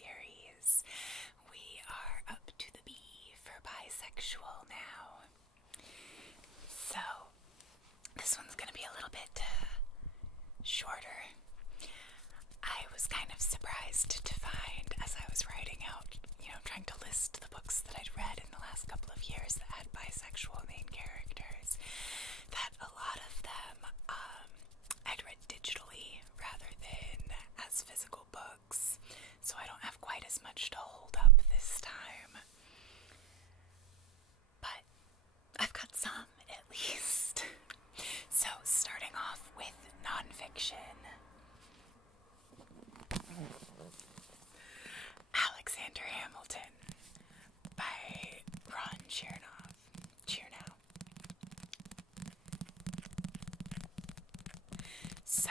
series. We are up to the B for bisexual now. So, this one's gonna be a little bit shorter. I was kind of surprised to find, as I was writing out, trying to list the books that I'd read in the last couple of years that had bisexual main characters, that a lot of them I'd read digitally rather than as physical books, so I don't have quite as much to hold up this time. But I've got some, at least. So, starting off with nonfiction. Alexander Hamilton by Ron Chernow. So,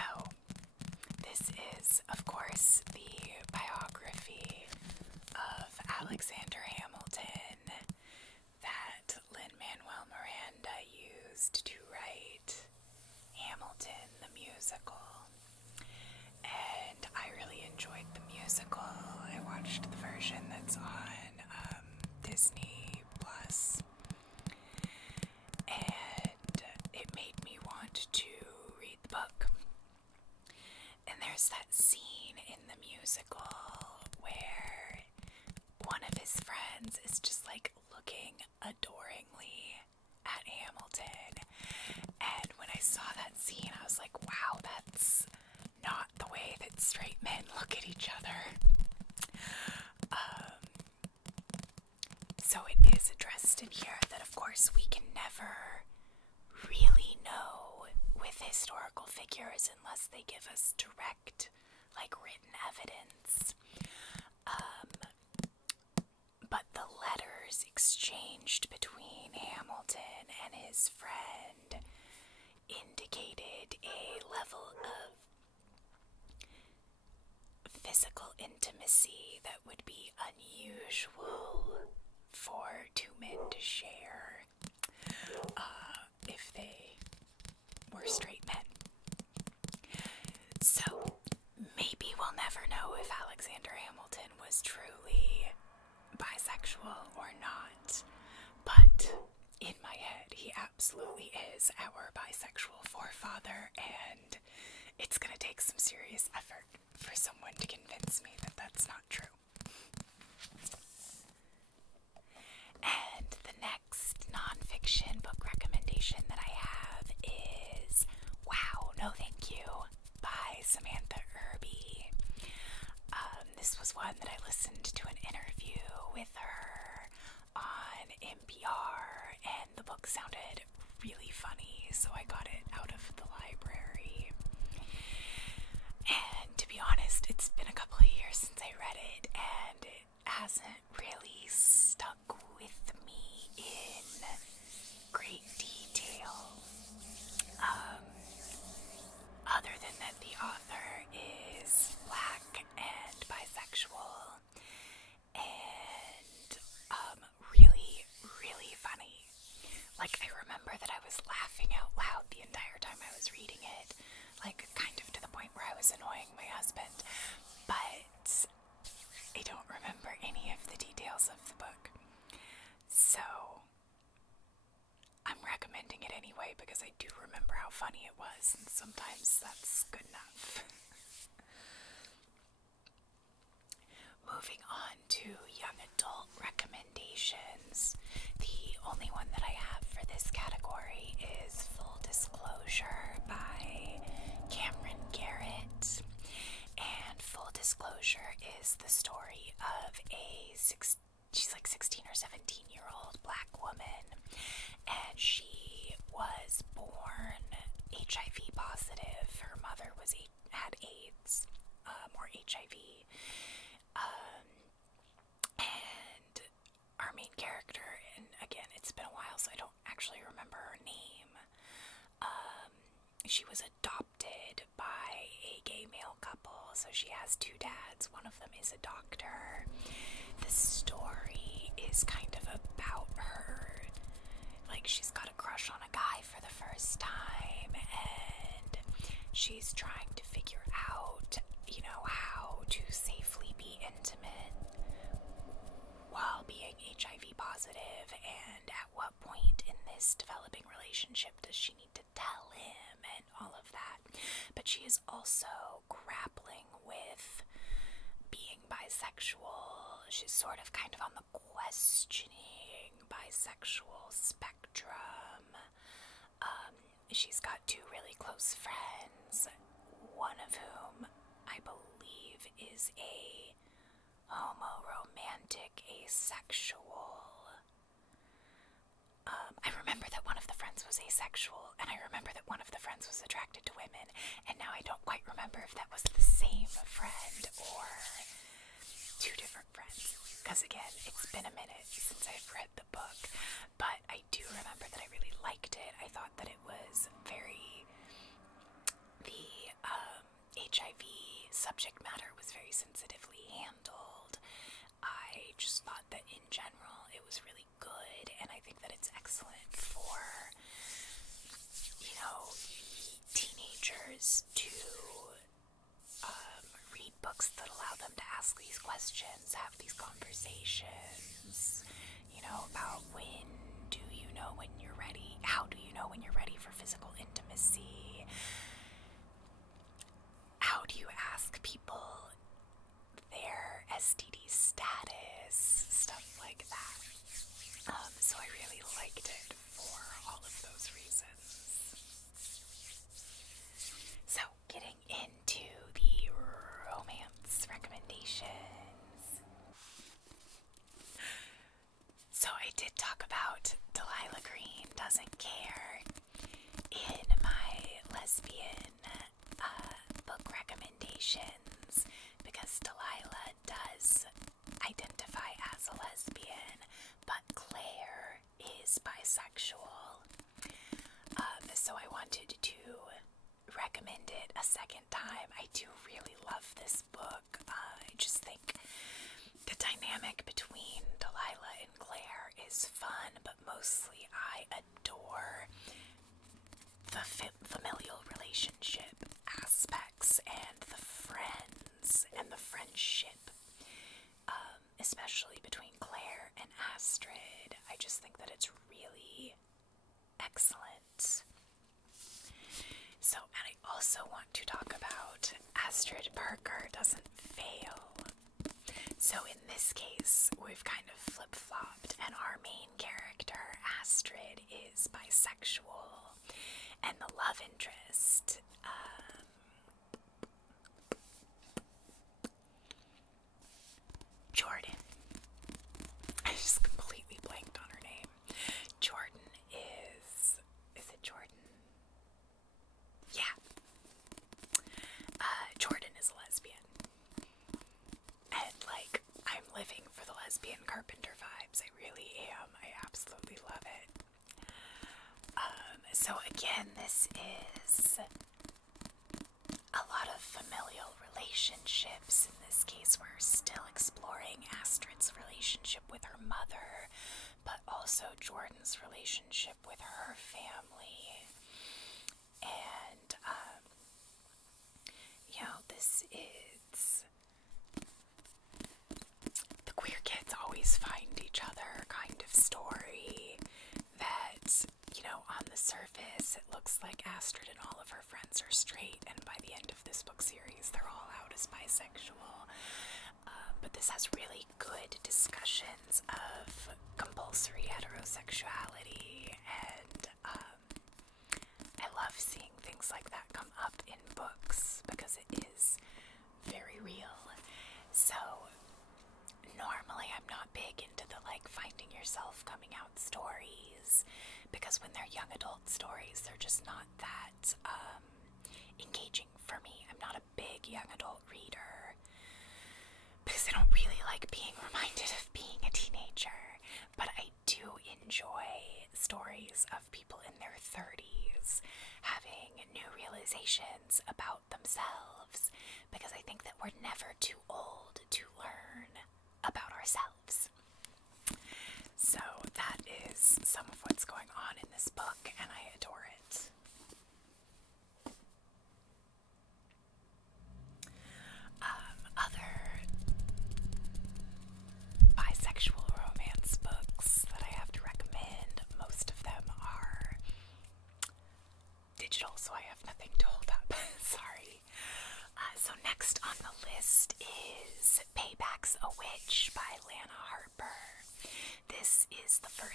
this is, of course, the biography of Alexander Hamilton that Lin-Manuel Miranda used to write Hamilton the musical. And I really enjoyed the musical. I watched the version that's on Disney Plus, and it made me want to read the book. And there's that scene in the musical where one of his friends is just like looking adoringly at Hamilton. And when I saw that scene, I was like, wow, that's not the way that straight men look at each other. So it is addressed in here that, of course, we can never really know with historical figures unless they give us direct, written evidence. But the letters exchanged between Hamilton and his friend indicated a level of physical intimacy that would be unusual for two men to share if they were straight men. So, maybe we'll never know if Alexander Hamilton was truly bisexual or not, but in my head, he absolutely is our bisexual forefather, and it's gonna take some serious effort for someone to convince me that that's not true. And the next nonfiction book recommendation that I have is Wow, No Thank You by Samantha Irby. This was one that I listened to an interview with her on NPR, and the book sounded really funny, so I got it out of the library. And to be honest, it's been a couple of years since I read it, and it hasn't really stuck with me in great detail. Other than that the author is black and bisexual, and really, really funny. I remember that I was laughing out loud the entire time I was reading it, kind of to the point where I was annoying my husband, but I don't remember any of the details of the book. So, I'm recommending it anyway because I do remember how funny it was, and sometimes that's good enough. Moving on to young adult recommendations. The only one that I have for this category is Full Disclosure by Cameron Garrett. And Full Disclosure is the story of she's 16 or 17-year-old black woman, and she was born HIV positive. Her mother had AIDS, or HIV. And our main character, and again, it's been a while, so I don't actually remember her name. She was adopted by a gay male couple, so she has two dads. One of them is a doctor. The story is kind of about her. She's got a crush on a guy for the first time, and she's trying to figure out, how to safely be intimate while being HIV positive, and at what point in this developing relationship does she need to tell him, and all of that. But she is also grappling with being bisexual. She's sort of kind of on the questioning bisexual spectrum. She's got two really close friends, one of whom I believe is a homo-romantic asexual. I remember that one of the friends was asexual, and I remember that one of the friends was attracted to women, and now I don't quite remember if that was the same friend or two different friends, because again, it's been a minute since I've read the book, but I do remember that I really liked it. I thought that it was the HIV subject matter was very sensitively handled. I just thought that in general it was really good, and I think that it's excellent for, you know, teenagers to read books that allow them to ask these questions, have these conversations, you know, about when do you know when you're ready, how do you know when you're ready for physical intimacy, how do you ask people their STD status, stuff like that. So I really liked it for all of those reasons. So, getting into the romance recommendations. So I did talk about Delilah Green Doesn't Care in my lesbian book recommendations, because Delilah does identify as a lesbian, but Claire is bisexual. So I wanted to recommend it a second time. I do really love this book. I just think the dynamic between Delilah and Claire is fun, but mostly I adore the familial relationship aspects and the friends and the friendship, especially between Claire and Astrid. I just think that it's really excellent. So, and I also want to talk about Astrid Parker Doesn't Fail. So in this case, we've kind of flip-flopped, and our main character, Astrid, is bisexual, and the love interest, Jordan. I just completely blanked on her name. Jordan is it Jordan? Yeah. Jordan is a lesbian. And, like, I'm living for the lesbian Carpenter vibes. I really am. I absolutely love it. So again, this is a lot of familial relationships. In this case, we're still exploring Astrid's relationship with her mother, but also Jordan's relationship with her family. And, you know, this is the queer kids always find each other kind of story that, you know, on the surface it looks like Astrid and all of her friends are straight, and by the end of this book series they're all out as bisexual. But this has really good discussions of compulsory heterosexuality, and I love seeing things like that come up in books because it is very real. So normally I'm not big into the, like, finding yourself coming out stories, because when they're young adult stories, they're just not that engaging for me. I'm not a big young adult reader because I don't really like being reminded of being a teenager, but I do enjoy stories of people in their 30s having new realizations about themselves, because I think that we're never too old to learn about ourselves. So that is some of what's going on in this book, and I adore it. Other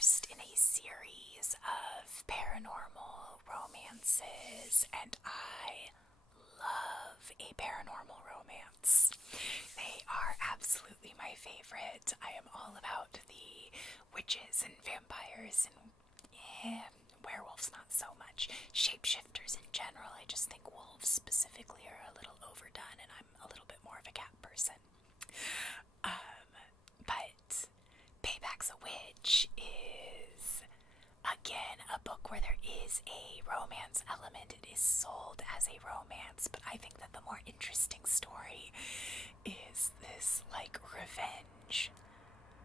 first in a series of paranormal romances, and I love a paranormal romance. They are absolutely my favorite. I am all about the witches and vampires and werewolves, not so much. Shapeshifters in general. I just think wolves specifically are a little overdone, and I'm a little bit more of a cat person. But Payback's a Witch is, again, a book where there is a romance element. It is sold as a romance, but I think that the more interesting story is this, like, revenge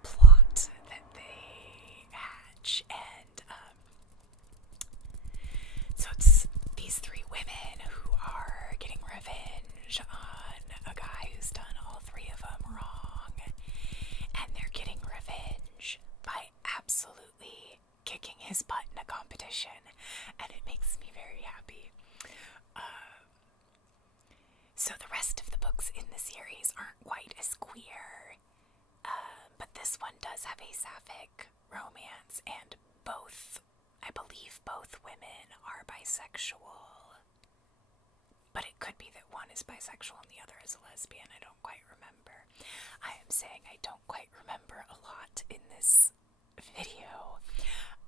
plot that they hatch. And so it's these three women who are getting revenge on a guy who's done all three of them wrong. And they're getting revenge by absolutely kicking his butt in a competition. And it makes me very happy. So the rest of the books in the series aren't quite as queer. But this one does have a sapphic romance, and I believe both women are bisexual. But it could be that one is bisexual and the other is a lesbian. I don't quite remember. I am saying I don't quite remember a lot in this video.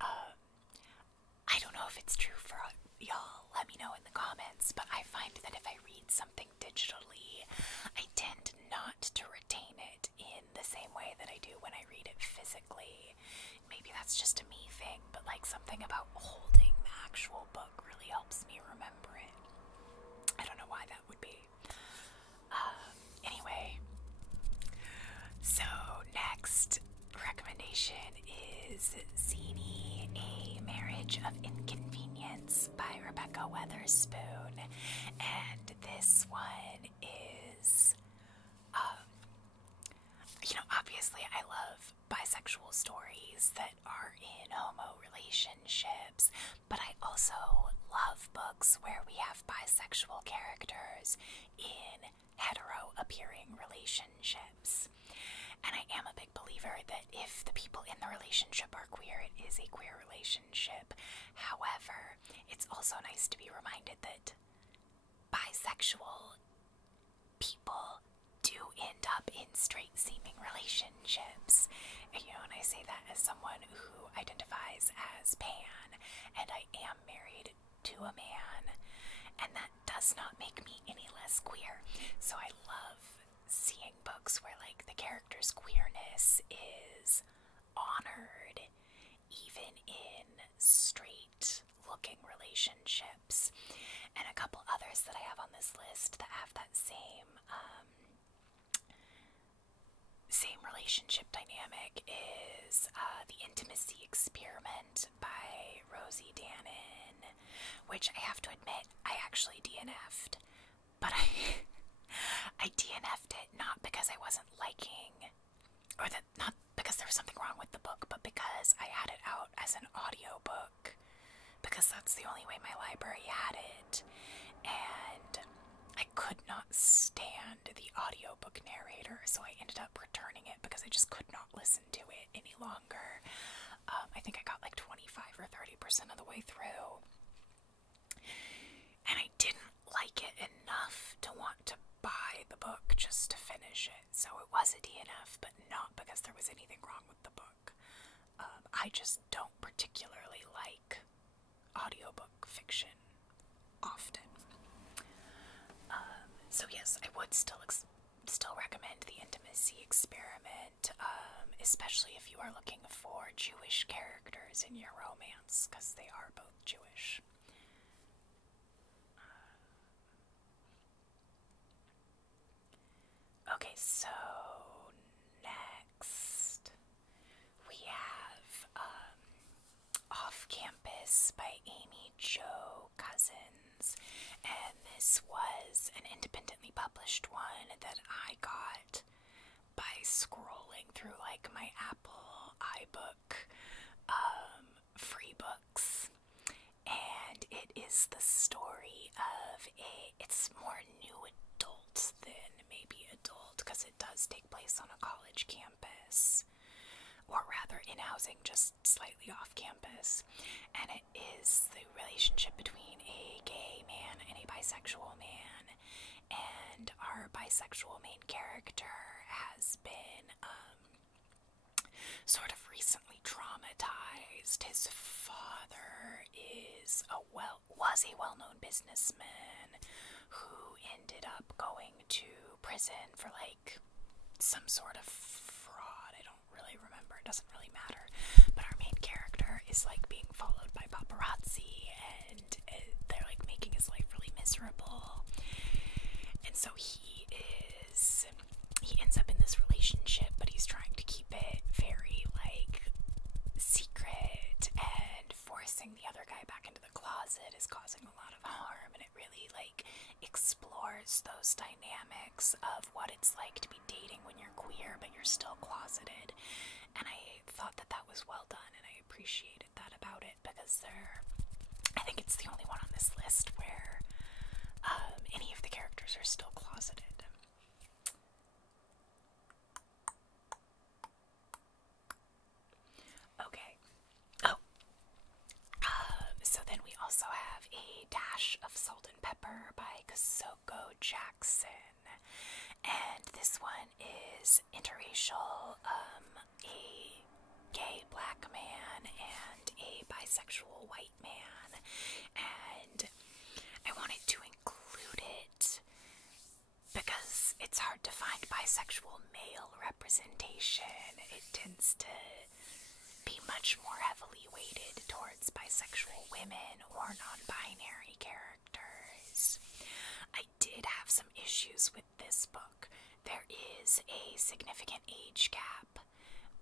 I don't know if it's true for y'all. Let me know in the comments. But I find that if I read something digitally, I tend not to retain it in the same way that I do when I read it physically. Maybe that's just a me thing, but like something about holding the actual book really helps me remember it. I don't know why that would be. Anyway, so next recommendation is Zini, A Marriage of Inconvenience by Rebecca Weatherspoon. And this one is, obviously I love bisexual stories that are in homo relationships, but I also love books where we have bisexual characters in hetero-appearing relationships. And I am a big believer that if the people in the relationship are queer, it is a queer relationship. However, it's also nice to be reminded that bisexual people do end up in straight-seeming relationships. And, and I say that as someone who identifies as pan, and I am married to a man, and that does not make me any less queer. So I love seeing books where, like, the character's queerness is honored, even in straight-looking relationships. And a couple others that I have on this list that have that same relationship dynamic is The Intimacy Experiment by Rosie Danan, which I have to admit, I actually DNF'd. But I DNF'd it not because I wasn't liking, not because there was something wrong with the book, but because I had it out as an audiobook, because that's the only way my library had it. And I could not stand the audiobook narrator, so I ended up returning it because I just could not listen to it any longer. I think I got like 25 or 30% of the way through. And I didn't like it enough to want to buy the book just to finish it. So it was a DNF, but not because there was anything wrong with the book. I just don't particularly like audiobook fiction often. So yes, I would still recommend The Intimacy Experiment, especially if you are looking for Jewish characters in your romance, because they are both Jewish. Okay, so next we have Off Campus by Amy Jo Cousins, and this was an independently published one that I got by scrolling through like my Apple iBook free books, and it is the story of it's more new adult than maybe adult, because it does take place on a college campus, or rather they're in housing just slightly off campus. And it is the relationship between a gay man and a bisexual man. And our bisexual main character has been sort of recently traumatized. His father was a well-known businessman who ended up going to prison for like some sort of fraud. I don't really remember. It doesn't really matter. But our main character is like being followed by paparazzi, and they're like making his life really miserable. And so he ends up in this relationship, but he's trying to keep it very like secret, and forcing the other guy back into the closet is causing a lot of harm. And it really like explores those dynamics of what it's like to be dating when you're queer but you're still closeted. And I thought that that was well done, and I appreciated that about it, because I think it's the only one on this list where any of the characters are still closeted. Okay. Oh. So then we also have A Dash of Salt and Pepper by Kosoko Jackson. And this one is interracial, a gay black man and a bisexual white man. And I wanted to include it because it's hard to find bisexual male representation. It tends to be much more heavily weighted towards bisexual women or non-binary characters. I did have some issues with this book. There is a significant age gap,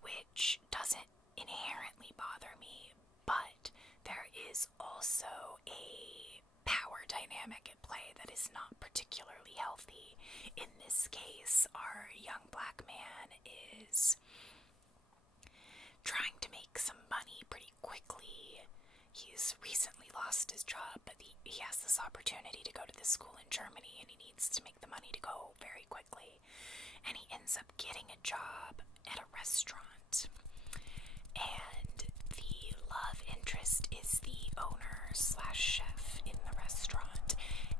which doesn't inherently bother me, but there is also a power dynamic at play that is not particularly healthy. In this case, our young black man is trying to make some money pretty quickly. He's recently lost his job, but he has this opportunity to go to this school in Germany, and he needs to make the money to go very quickly. And he ends up getting a job at a restaurant. And the love interest is the owner / chef in the restaurant.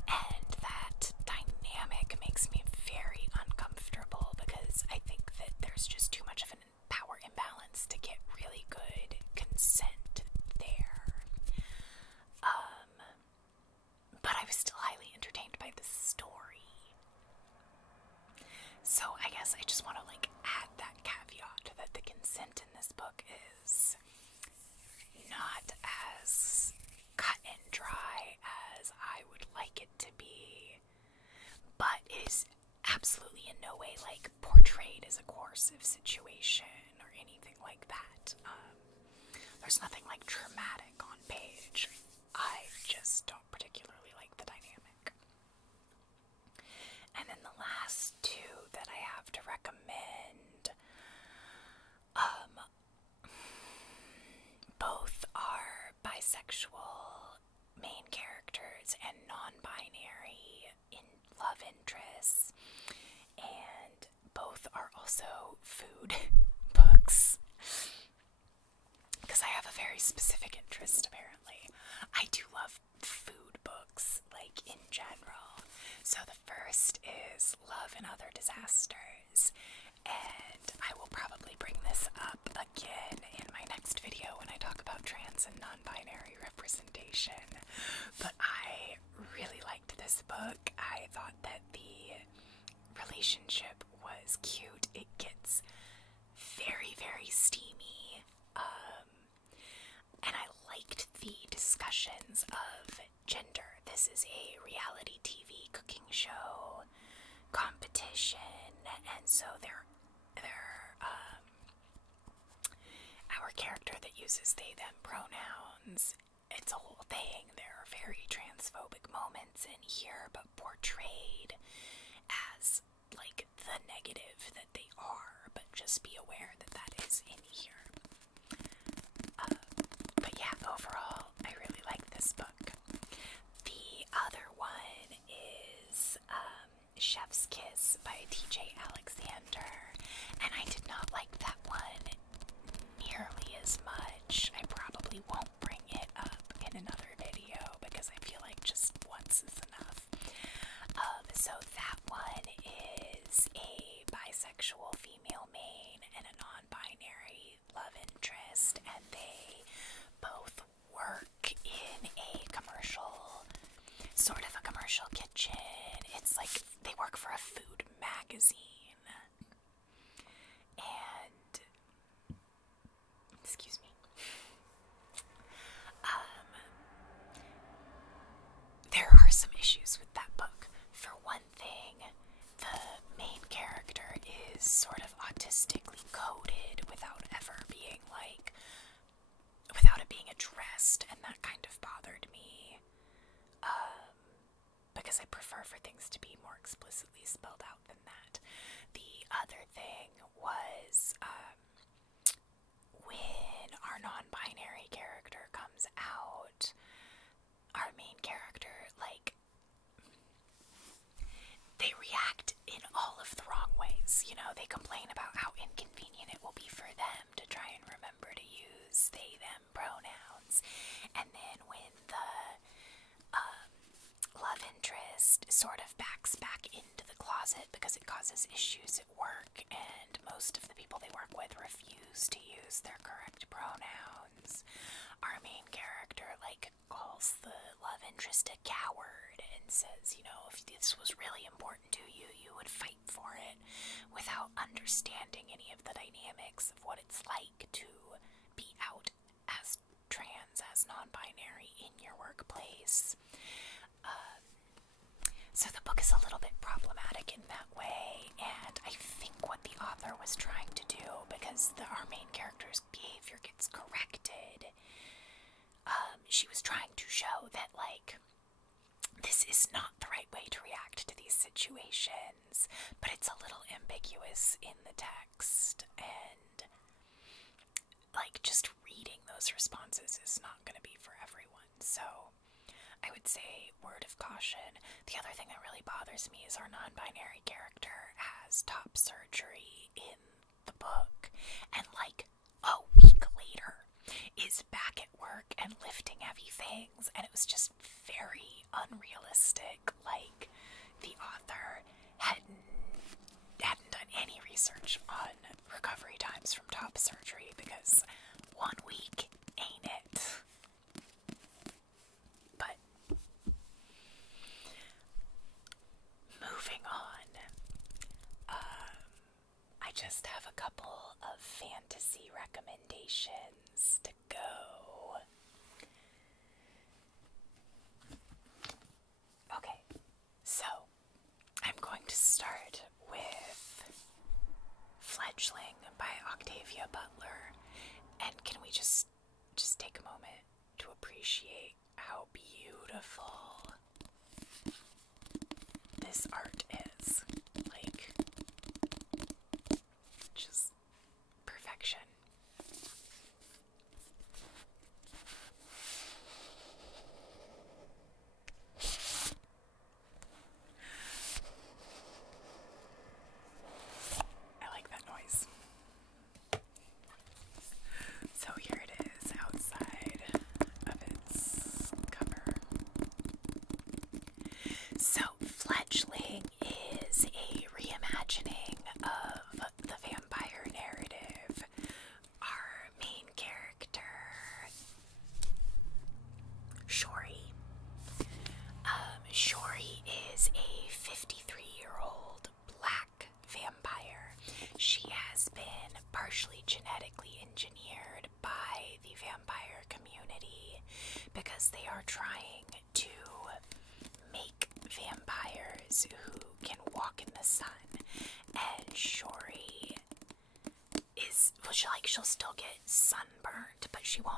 And that dynamic makes me very uncomfortable, because I think that there's just too much of an power imbalance to get really good consent there. But I was still highly entertained by the story. So I guess I just want to like add that caveat that the consent in this book is not as cut and dry as I would like it to be, but is absolutely in no way like portrayed as a coercive situation or anything like that. There's nothing like traumatic on page. I just don't particularly like the dynamic. And then the last two that I have to recommend, both are bisexual main characters and non-binary love interests, and both are also food books, because I have a very specific interest, apparently. I do love food books, like, in general. So the first is Love and Other Disasters, and I will probably bring this up again in my next video when I talk about trans and non-binary representation. But I really liked this book. I thought that the relationship was cute. It gets very, very steamy. And I liked the discussions of gender. This is a reality TV cooking show competition, and so our character that uses they them pronouns, it's a whole thing. There are very transphobic moments in here, but portrayed as like the negative that they are, but just be aware that that is in here. But yeah, overall, I really like this book. The other one is Chef's Kiss by TJ Alexander, and I did not like that one nearly as much. I probably won't bring it up in another video because I feel like just once is enough. So that one is a bisexual female main and a non-binary love interest, and they both work in a commercial, sort of a commercial kitchen. It's like they work for a food magazine. And, excuse me. There are some issues with that book. For one thing, the main character is sort of autistically coded without ever being without it being addressed, and that kind of bothered me. Because I prefer for things to be more explicitly spelled out than that. The other thing was, when our non-binary character comes out, our main character, they react in all of the wrong ways. You know, they complain about how inconvenient it will be for them to try and remember to use they, them pronouns. And then when the love interest sort of backs back into the closet because it causes issues at work, and most of the people they work with refuse to use their correct pronouns, our main character, calls the love interest a coward and says, you know, if this was really important to you, you would fight for it, without understanding any of the dynamics of what it's like to be out as trans, as non-binary in your workplace. So the book is a little bit problematic in that way, and I think what the author was trying to do, because our main character's behavior gets corrected, she was trying to show that, this is not the right way to react to these situations, but it's a little ambiguous in the text, and, just reading those responses is not going to be for everyone, so I would say word of caution. The other thing that really bothers me is our non-binary character has top surgery in the book, and a week later is back at work and lifting heavy things, and it was just very unrealistic. The author hadn't done any research on recovery times from top surgery, because 1 week ain't it. But moving on, I just have a couple of fantasy recommendations to go. Okay, so I'm going to start with Fledgling by Octavia Butler, and can we just take a moment to appreciate how beautiful this art is? Just perfection. I like that noise. So here it is outside of its cover. So Fledgling is a reimagining of the vampire narrative. Our main character, Shori. Shori is a 53-year-old black vampire. She has been partially genetically engineered by the vampire community because they are trying to make vampires who can walk in the sun. And Shori is, she'll still get sunburned, but she won't,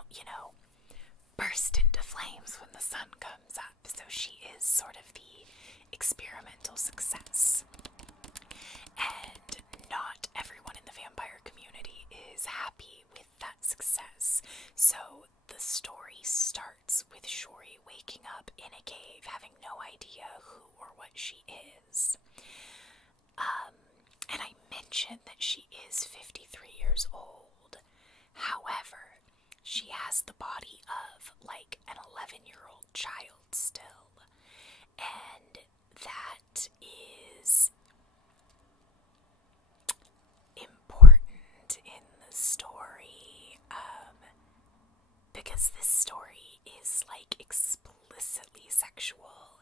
burst into flames when the sun comes up. So she is sort of the experimental success. And not everyone in the vampire community is happy with that success. So the story starts with Shori waking up in a cave, having no idea who or what she is. And I mentioned that she is 53 years old. However, she has the body of like an 11-year-old child still, and that is important in the story, because this story is like explicitly sexual.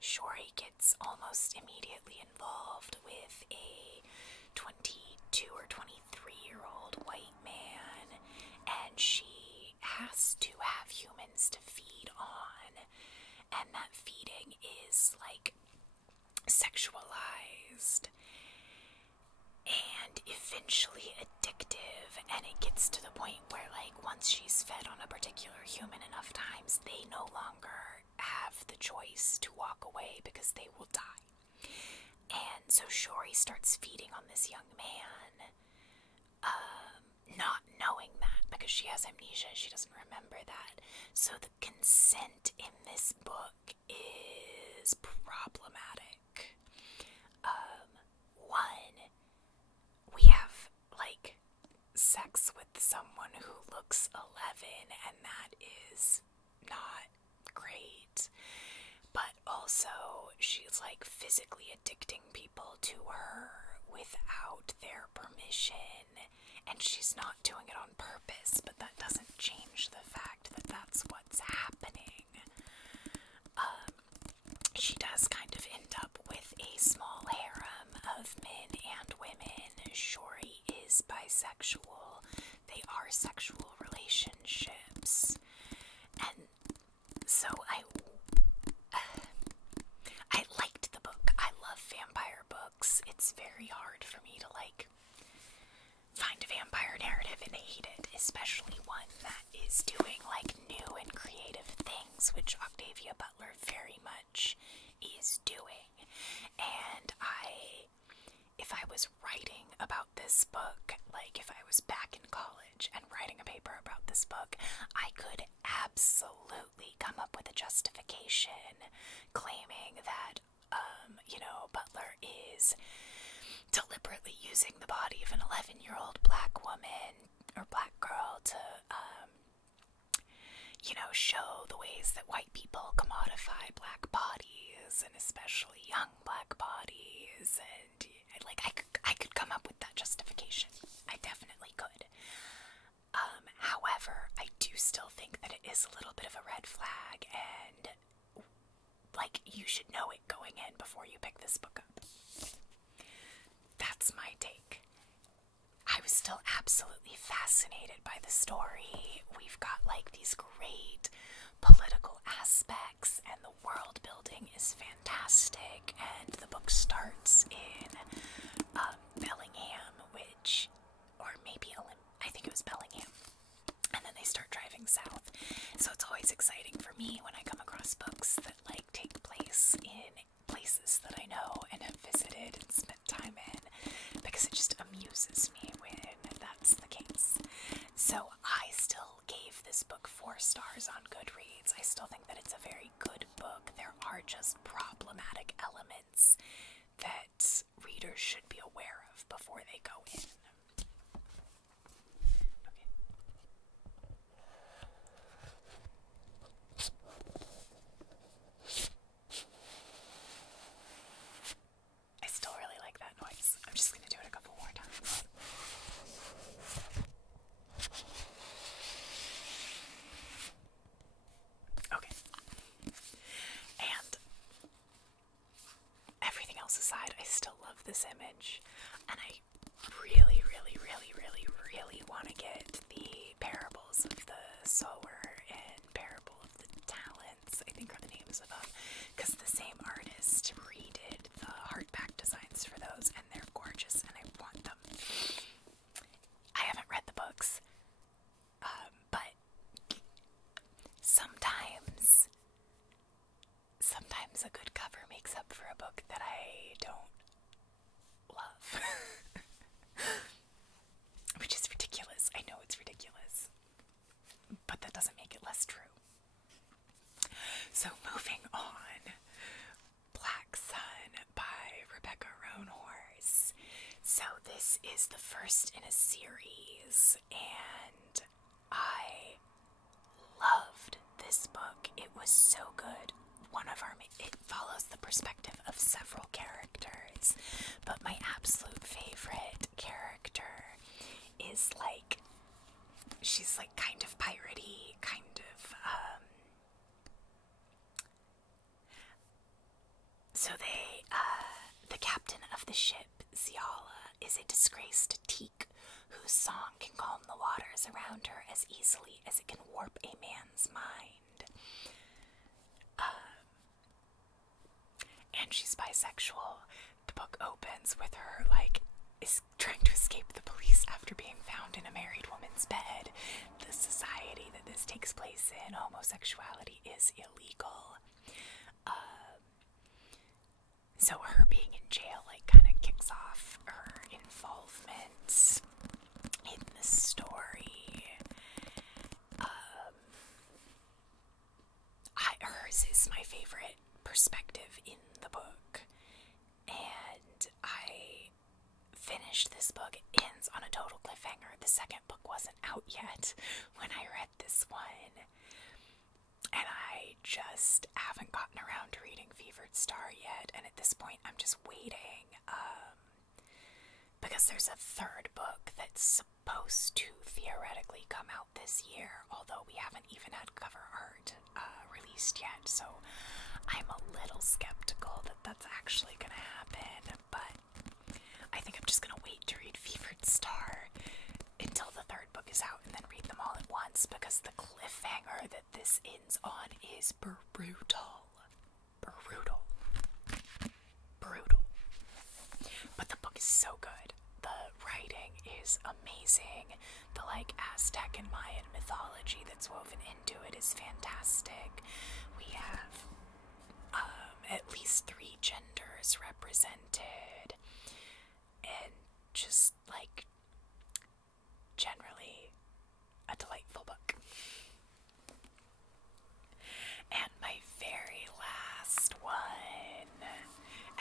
Shori gets almost immediately involved with a 22 or 23-year-old white man, and she has to have humans to feed on, and that feeding is like sexualized and eventually addictive, and it gets to the point where like once she's fed on a particular human enough times, they no longer have the choice to walk away because they will die. And so Shori starts feeding on this young man, not knowing that because she has amnesia, she doesn't remember that. So the consent in this book is problematic. One, we have like sex with someone who looks 11, and that is not great. But also, she's like physically addicting people to her without their permission, and she's not doing it on purpose, but that doesn't change the fact that that's what's happening. She does kind of end up with a small harem of men and women. Shori is bisexual. They are sexual relationships. And so I liked the book. I love vampire books. It's very hard for me to like find a vampire narrative and hate it, especially one that is doing like new and creative things, which Octavia Butler very much is doing. And if I was writing about this book, like if I was back in college and writing a paper about this book, I could absolutely come up with a justification claiming that, Butler is deliberately using the body of an 11-year-old black woman or black girl to, show the ways that white people commodify black bodies, and especially young black bodies, and I could come up with that justification. I definitely could. However, I do still think that it is a little bit of a red flag, and like you should know it going in before you pick this book up. That's my take. I was still absolutely fascinated by the story. We've got like these great political aspects, and the world building is fantastic, and the book starts in Bellingham, I think it was Bellingham, and then they start driving south. So it's always exciting for me when I come across books that like take place in places that I know and have visited and spent time in, because it just amuses me when that's the case. So I still gave this book 4 stars on Goodreads. I still think that it's a very good book. There are just problematic elements that readers should be aware of before they go in. I still really like that noise. I'm just going to do it a couple more times. Okay. And everything else aside, I still love this image, and I really, really, really, really, really want to get the Parables of the Sower and Parable of the Talents, I think are the names of them, because the same artist redid the hardback designs for those, and they're gorgeous, and I want them. I haven't read the books, but sometimes a good cover makes up for a book that I don't love. Which is ridiculous. I know it's ridiculous. But that doesn't make it less true. So moving on. Black Sun by Rebecca Roanhorse. So this is the first in a series is, and I loved this book. It was so good. It follows the perspective of several characters, but my absolute favorite character is like, she's like kind of piratey, kind of, so the captain of the ship, Ziala, is a disgraced teak whose song can calm the waters around her as easily as it can warp a man's mind. And she's bisexual. The book opens with her, like, is trying to escape the police after being found in a married woman's bed. The society that this takes place in, homosexuality is illegal. So her being in jail, like, kind of kicks off her involvement in the story. Hers is my favorite perspective in the book, and I finished this book. It ends on a total cliffhanger. The second book wasn't out yet when I read this one, and I just haven't gotten around to reading Fevered Star yet, and at this point I'm just waiting, because there's a third book that's supposed to theoretically come out this year, although we haven't even had cover art released yet, so I'm a little skeptical that that's actually gonna happen, but I think I'm just gonna wait to read Fevered Star until the third book is out and then read them all at once, because the cliffhanger that this ends on is brutal. But the book is so good. The writing is amazing. The, like, Aztec and Mayan mythology that's woven into it is fantastic. We have at least 3 genders represented, and just, like, generally a delightful book. And my very last one,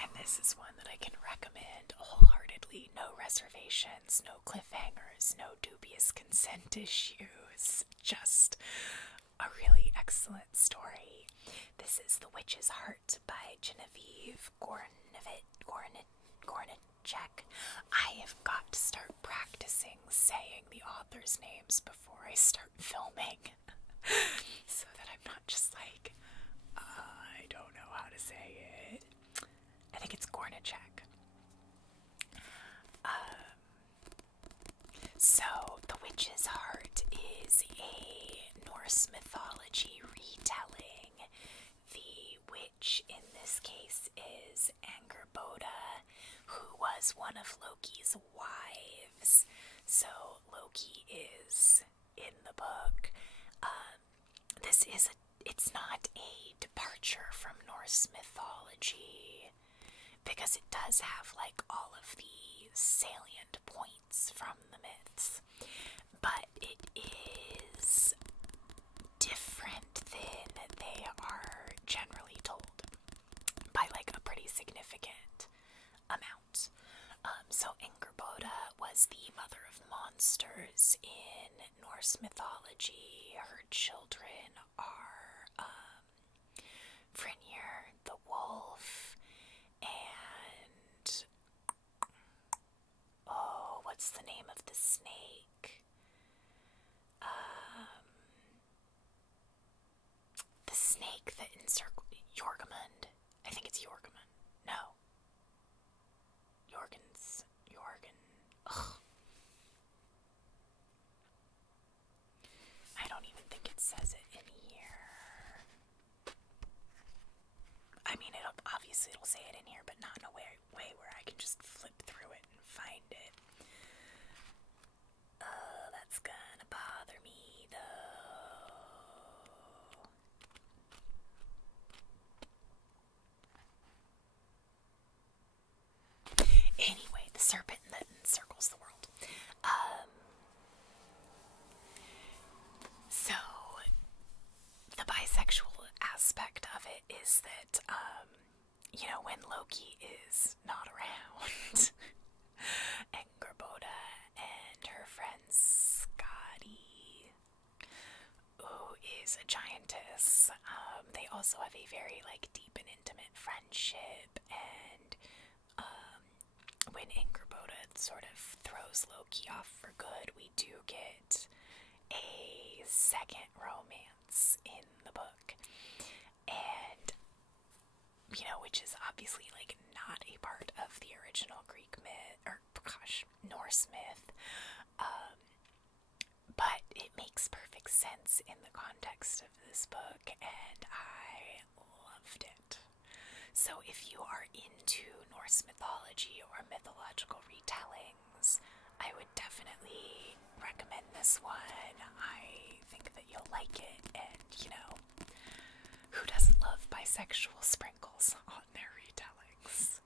and this is one that I can recommend wholeheartedly, no reservations, no cliffhangers, no dubious consent issues, just a really excellent story. This is The Witch's Heart by Genevieve Gornichek. I have got to start practicing saying the author's names before I start filming, so that I'm not just like, I don't know how to say it. I think it's Gornichek. So, The Witch's Heart is a Norse mythology retelling. The witch in this case is Angerboda, who was one of Loki's wives. So, Loki is in the book. It's not a departure from Norse mythology, because it does have, like, all of the salient points from the myths, but it is different than they are generally told by, like, a pretty significant amount. So Angerboda was the mother of monsters in Norse mythology. Her children are Frynir the wolf and, oh, what's the name of the snake? The snake that encircled Jormungand. I think it's Jormungand. No. Jorgen. Ugh. I don't even think it says it in here. I mean, it'll say it in here, but not in a way where I can just flip through it and find it. That's gonna bother me, though. Anyway, the serpent that encircles the world. So, the bisexual aspect of it is that, when Loki is not around, Angerboda and her friends throws Loki off for good. We do get a second romance in the book, and which is obviously like not a part of the original Greek myth, or gosh, Norse myth. But it makes perfect sense in the context of this book, and I loved it. So if you are into Norse mythology or mythological retellings, I would definitely recommend this one. I think that you'll like it, and who doesn't love bisexual sprinkles on their retellings?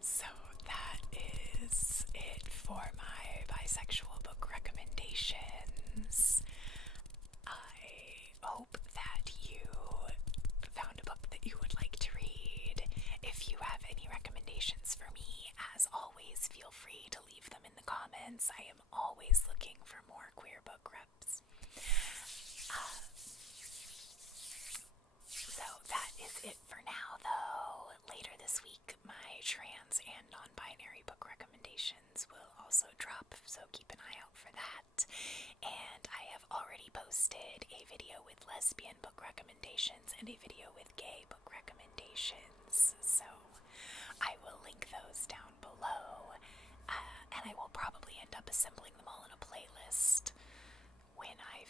So that is it for my bisexual book recommendations. I hope that you found a book that you would like to read. If you have any recommendations for me, as always, feel free to leave them in the comments. I am always looking for more queer book reps. So that is it for now, though. Later this week, my trans and non-binary book recommendations will also drop, so keep an eye out for that. And I have already posted a video with lesbian book recommendations and a video with gay book recommendations, so I will link those down below, and I will probably end up assembling them all in a playlist when I